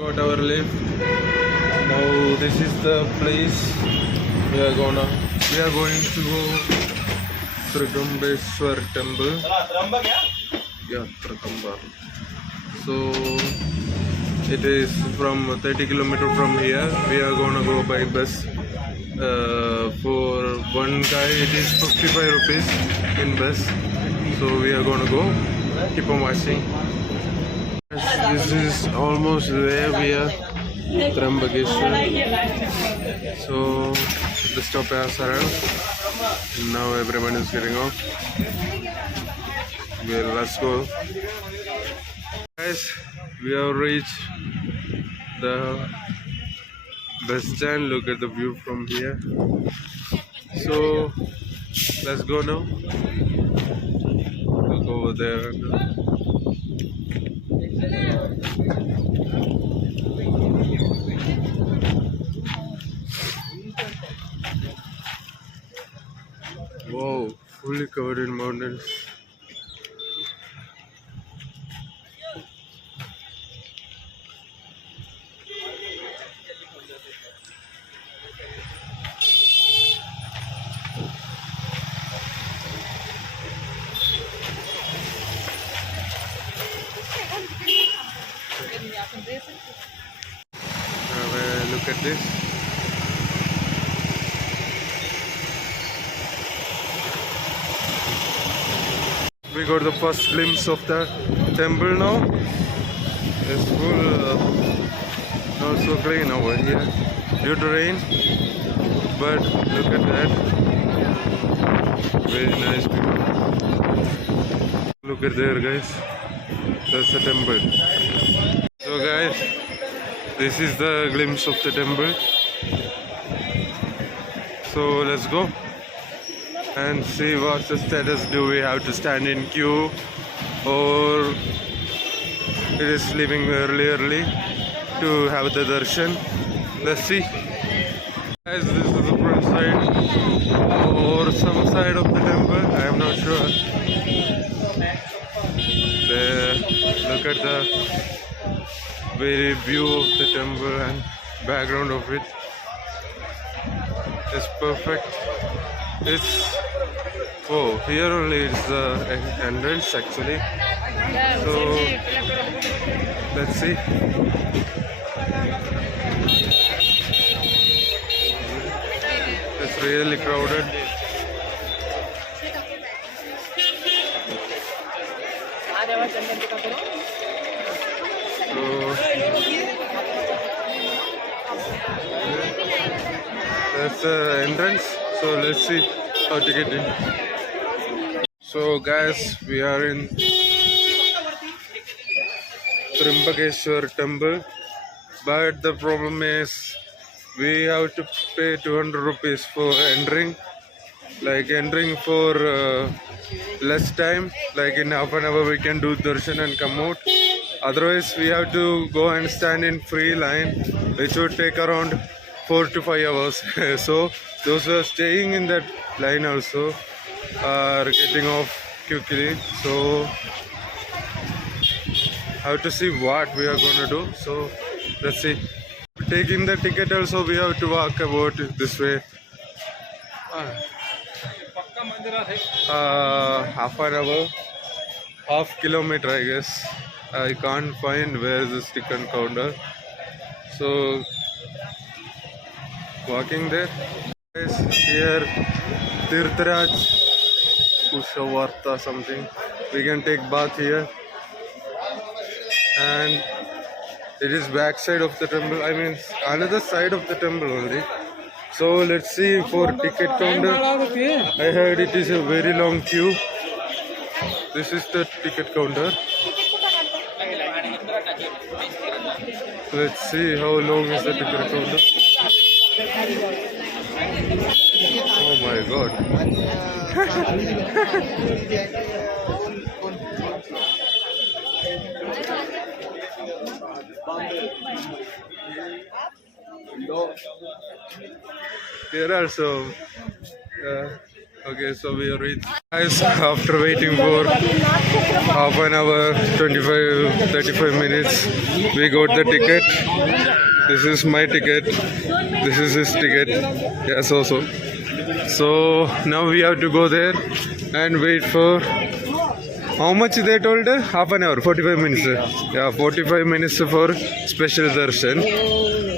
Got our lift. Now this is the place we are going to go Trigambeshwar temple. Yeah, Trigamba. So it is from 30 kilometers from here. We are gonna go by bus. For one guy it is 55 rupees in bus. So we are gonna go. Keep on watching. This is almost where we are, Trambakeshwar. So the stop has arrived. Now everyone is getting off. Well, let's go. Guys, we have reached the bus stand. Look at the view from here. So let's go now. Look over there. Wow, fully covered in mountains. Have a look at this. We got the first glimpse of the temple now. It's full, not so clean over here due to rain. But look at that. Very nice people. Look at there, guys. That's the temple. So, guys, this is the glimpse of the temple. So let's go and see what's the status. Do we have to stand in queue or it is leaving early to have the darshan? Let's see. Guys, this is the front side or some side of the temple, I am not sure. There, look at the very view of the temple and background of it. It's perfect. It's here only is the entrance actually. So let's see. It's really crowded. So that's the entrance. So let's see how to get in. So guys, we are in Trimbakeshwar temple, but the problem is we have to pay 200 rupees for entering. Like entering for less time, like in half an hour we can do darshan and come out. Otherwise we have to go and stand in free line, which would take around 4 to 5 hours. So those who are staying in that line also are getting off quickly. So have to see what we are going to do. So let's see. Taking the ticket also we have to walk about this way. Half an hour, half kilometer I guess. I can't find where is this ticket counter. So walking there. Guys, here Tirthraj Kushavarta something. We can take bath here. And it is back side of the temple. I mean another side of the temple only. So let's see for ticket counter. I heard it is a very long queue. This is the ticket counter. Let's see how long is the ticket counter. Oh my god. Here are some Okay, so we are reached. Guys, after waiting for half an hour, 25, 35 minutes, we got the ticket. This is my ticket. This is his ticket. Yes, also. So now we have to go there and wait for how much they told? Half an hour, 45 minutes. Yeah, 45 minutes for special darshan.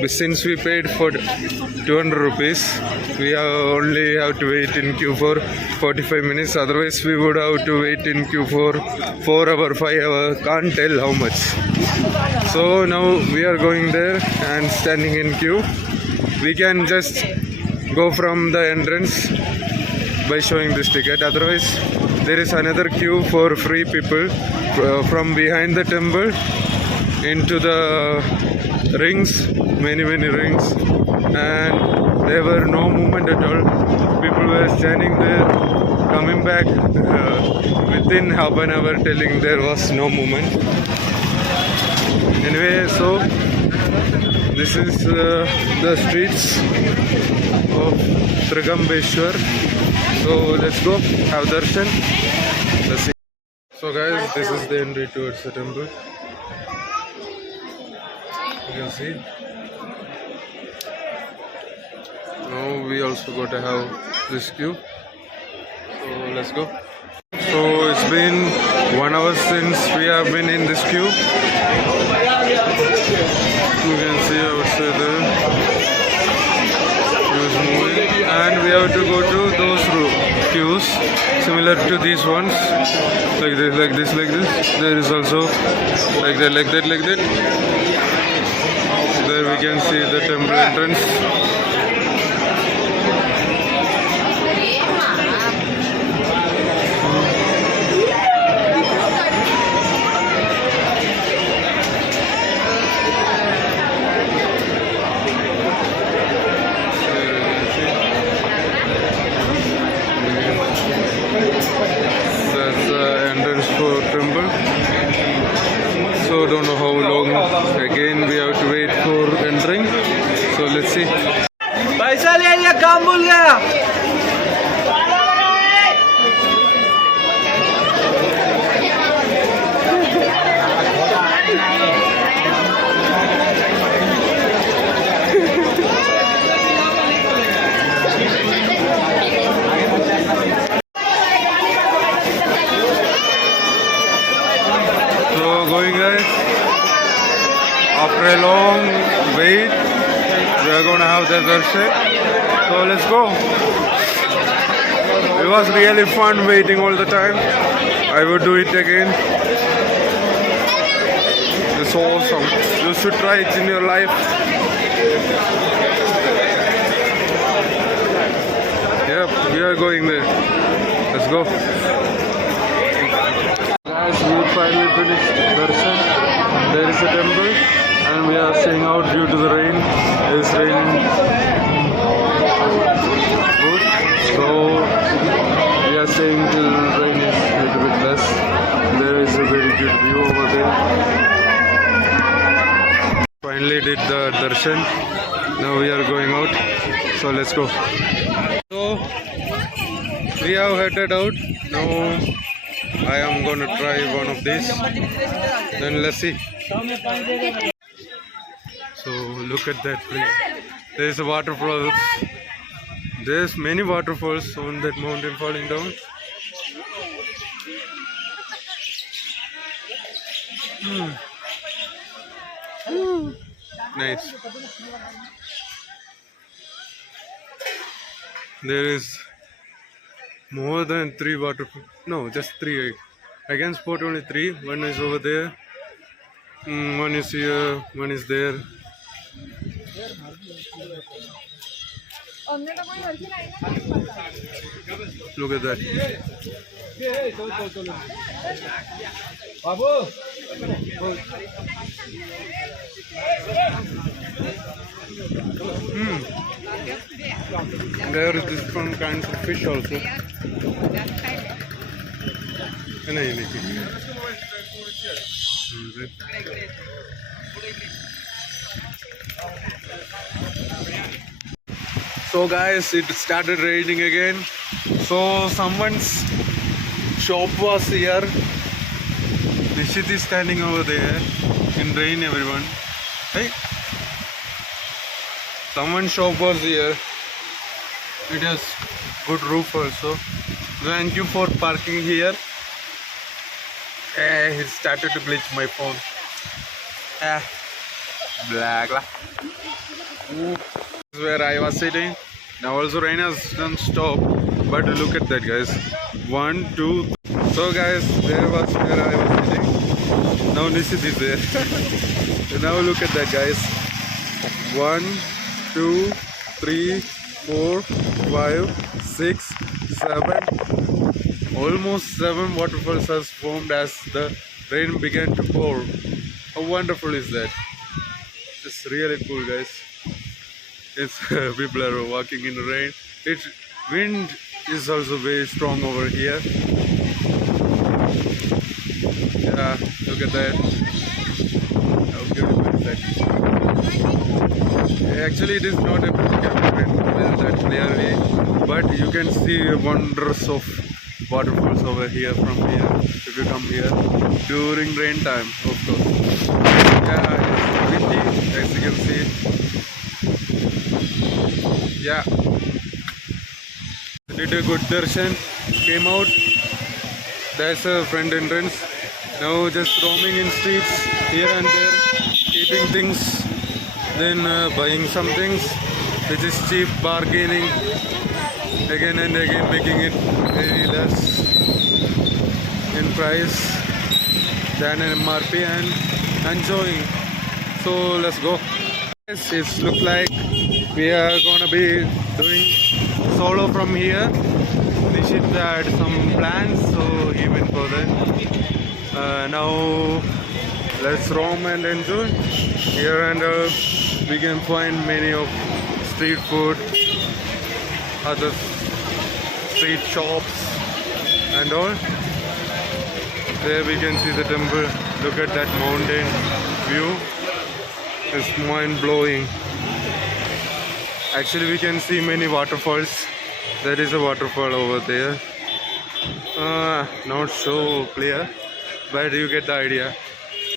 But since we paid for 200 rupees, we only have to wait in queue for 45 minutes. Otherwise, we would have to wait in queue for 4 hour, 5 hour. Can't tell how much. So now we are going there and standing in queue. We can just go from the entrance by showing this ticket. Otherwise, there is another queue for free people from behind the temple into the rings, many rings, and there were no movement at all. People were standing there, coming back within half an hour, telling there was no movement. Anyway, so this is the streets of Trigambeshwar. So let's go have darshan. Let's see. So guys, this is the entry towards the temple. You can see. Now we also got to have this queue. So let's go. So it's been 1 hour since we have been in this queue. You can see outside there. Queue is moving, and we have to go to those queues similar to these ones, like this, like this, like this. There is also like that, like that, like that. There we can see the temple entrance. That's the entrance for temple. So don't know how long again we have to wait for entering. So let's see. पैसा ले लिया, काम भूल गया. Going guys, after a long wait, we are going to have the darshan. So let's go. It was really fun waiting all the time. I would do it again. It's awesome. You should try it in your life. Yep, we are going there. Let's go. Guys, we finally finished darshan. There is a temple, and we are staying out due to the rain. It is raining good, so we are staying till rain is a little bit less. There is a very good view over there. Finally did the darshan. Now we are going out. So let's go. So we have headed out now. I am going to try one of these. Then let's see. So look at that place. There is a waterfall. There's many waterfalls on that mountain falling down. Nice. There is more than 3 waterfalls. No, just 3. I can spot only 3. One is over there. One is here. One is there. Look at that. There is different kinds of fish also. So guys, it started raining again. So someone's shop was here. Nishit is standing over there in rain, everyone. Hey, someone's shop was here. It has good roof also. Thank you for parking here. He started to glitch my phone. Black. This is where I was sitting. Now also rain has done stop. But look at that, guys. 1, 2. So guys, there was where I was sitting. Now Nishit is there. Now look at that, guys. 1, 2, 3, 4, 5, 6, 7. Almost 7 waterfalls has formed as the rain began to pour. How wonderful is that? It's really cool, guys. It's people are walking in the rain. Wind is also very strong over here. Yeah, look at that. How beautiful is that? Actually, it is not able to capture it that clearly, but you can see wonders of waterfalls over here from here. If you come here during rain time, of course. Yeah, it's windy, as you can see. Yeah, did a good darshan, came out. There's a front entrance. Now just roaming in streets here and there, keeping things, then buying some things which is cheap, bargaining again and again, making it very less in price than an MRP and enjoying. So let's go. Yes, it looks like we are gonna be doing solo from here. Nishit had some plans, so he went for that. Now let's roam and enjoy. Here and we can find many of street food, other street shops and all. There we can see the temple. Look at that mountain view. It's mind-blowing. Actually, we can see many waterfalls. There is a waterfall over there. Not so clear, but you get the idea.